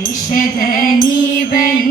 ഐഷധനീവൻ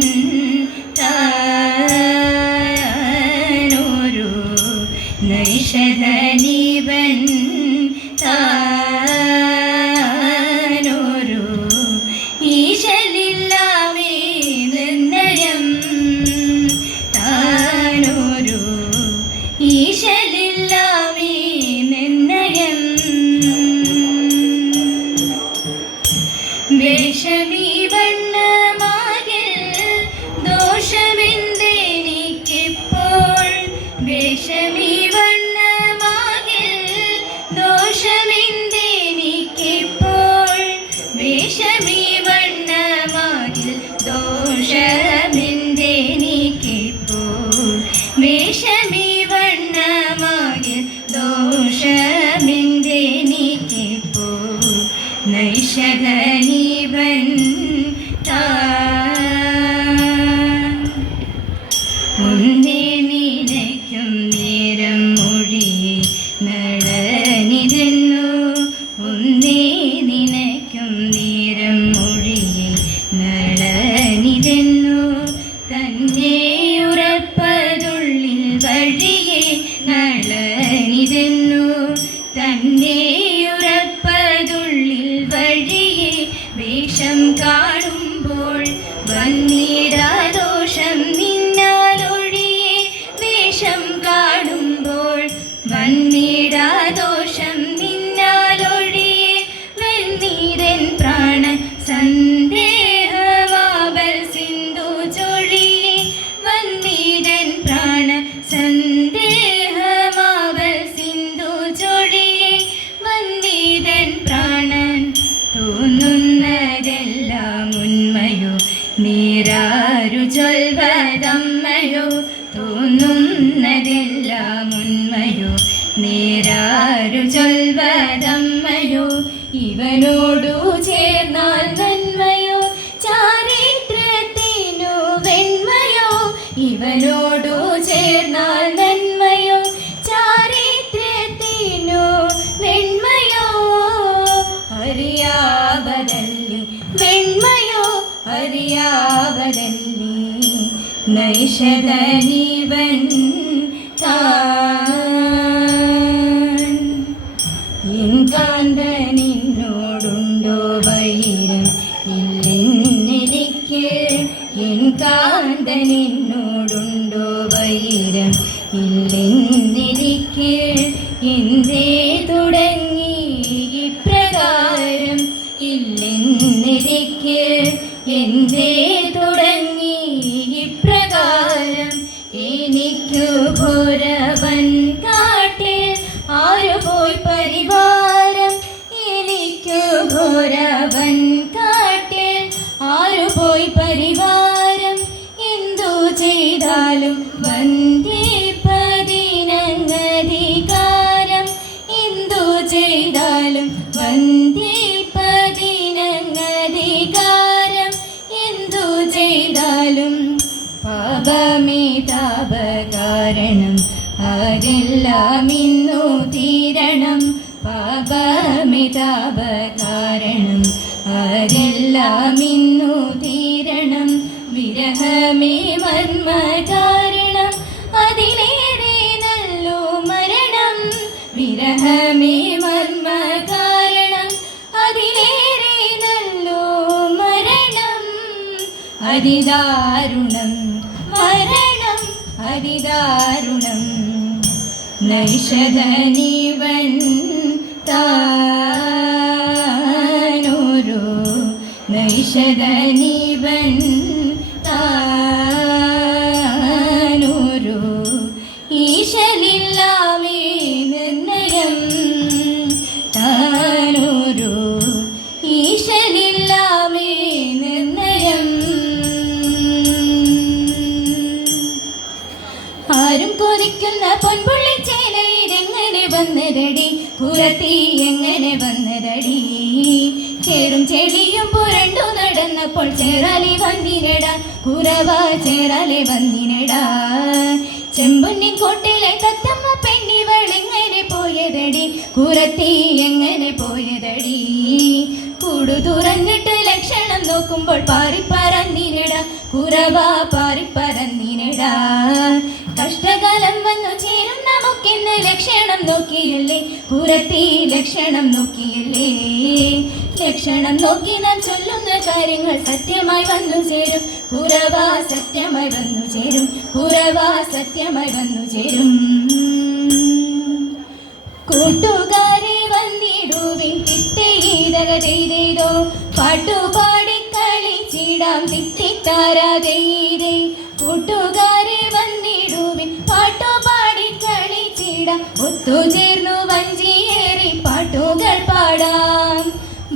വേഷം കാണുമ്പോൾ നേരാരു ചൊൽവതമ്മയോ തോന്നുന്നതെല്ലാം ഉന്മയോ നേരാരു ചൊൽവതമ്മയോ ഇവനോടു വൈരം? വൈരം? എന്തേ തുടങ്ങി ഇപ്രകാരം? ഇല്ലെന്നെനിക്ക് എന്തേ തുടങ്ങി அவன் വിരഹമേ മന്മ കാരണം അതിലേറെ നല്ലു മരണം. വിരഹമേ നല്ലു മരണം. അതിദാരുണം. മരണം. അതിദാരുണം. നൈഷധനിവൻ താനോരോ ചേറും ചെളിയും പുരണ്ടു നടന്നപ്പോൾ ചേറാലെ വന്നിനടാ. കുറവ ചേറാലെ വന്നിനടാ. ചെമ്പുന്നിൻ കോട്ടിലെ തത്തമ്മ പെണ്ണിവൾ എങ്ങനെ പോയതടി? കുറത്തി എങ്ങനെ പോയതടി? കൂടു തുറന്നിട്ട് ലക്ഷണം നോക്കുമ്പോൾ പാറിപ്പറന്നിനടാ. കുറവാ പാറിപ്പറന്നിനടാ. കഷ്ടകാലം വന്നു ചേരും നമുക്കെന്ന് ലക്ഷണം നോക്കിയല്ലേ? പുറത്തി ലക്ഷണം നോക്കിയല്ലേ? ലക്ഷണം നോക്കി നാം ചൊല്ലുന്ന കാര്യങ്ങൾ സത്യമായി വന്നു ചേരും. പുറവാ സത്യമായി വന്നു ചേരും. പുറവാ സത്യമായി വന്നു ചേരും. കൂട്ടുകാരെ വന്നിടുവിൻ തിത്തേതകതേതോ പാട്ടുപാടി കളിച്ചിടാം തിത്തിത്താരാതേതേ കൂട്ടുകാരെ ഒത്തുചേർന്നു വഞ്ചിയേറി പാട്ടുകൾ പാടാം.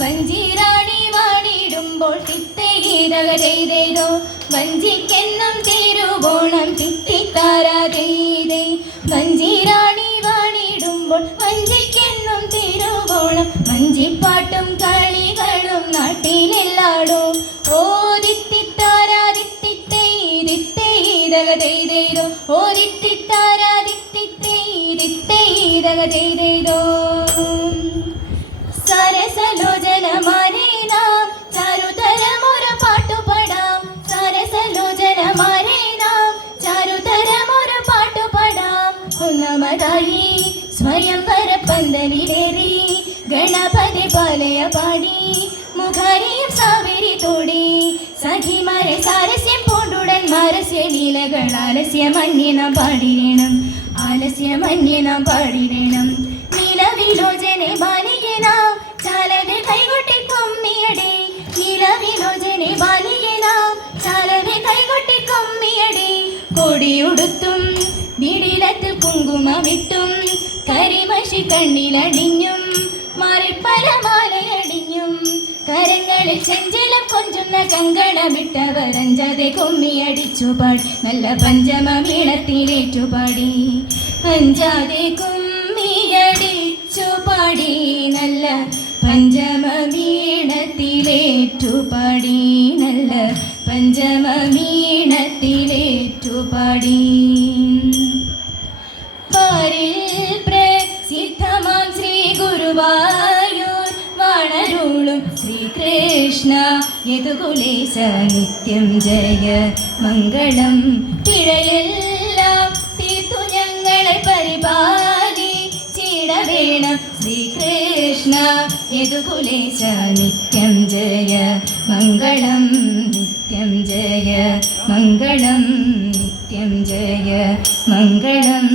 വഞ്ചിറാണി വാണിടുമ്പോൾ തിത്തേതകതേതോ വഞ്ചിക്കെന്നും തിരുവോണം തിത്തിത്താരാതേതേ വഞ്ചിറാണി വാണിടുമ്പോൾ വഞ്ചിക്കെന്നും തിരുവോണം വഞ്ചിപ്പാട്ടും കളികളും ഒന്നാമതായി ഗണപതി പാലയ പാടി. മുഖാരിയും സാവേരി തോടി. സഖിമാരെ സാരസ്യം പൂണ്ടുടൻ മാരസ്യ ലീലകൾ ആലസ്യമന്യ നാം പാടിടണം. ആലസ്യമന്യ നാം പാടിടണം. നീലവിലോചനെ ബാലികെ നാം ചാലവെ കൈകൊട്ടി കൊമ്മിയടി. നീലവിലോചനെ ബാലികെ നാം ചാലവെ കൈകൊട്ടി കൊമ്മിയടി. കൊടിയുടുത്തും വീടിലത്ത് കുങ്കുമമിട്ടും കരിമഷി കണ്ണിലടിഞ്ഞും മറിപ്പലമാലയടിഞ്ഞും കരങ്ങളിൽ ചെഞ്ചലം കൊഞ്ചുന്ന കങ്കണമിട്ടവരഞ്ചതെ കൊമ്മിയടിച്ചു പാടി. നല്ല പഞ്ചമ വീണത്തിലേറ്റുപാടി അഞ്ചാതെ കൊമ്മിയടിച്ചു പാടി. നല്ല പഞ്ചമ വീണത്തിലേറ്റുപാടി നല്ല പഞ്ചമ വീണത്തിലേറ്റുപാടി പാരിൽ പ്രസിദ്ധമാം ശ്രീ ഗുരുവായൂർ വളരുളും ശ്രീകൃഷ്ണ യതുകുലേശ നിത്യം ജയ മംഗളം. പിഴയെല്ലാം യദുകുലേശ നിത്യം ജയ മംഗളം നിത്യം ജയ മംഗളം നിത്യം ജയ മംഗളം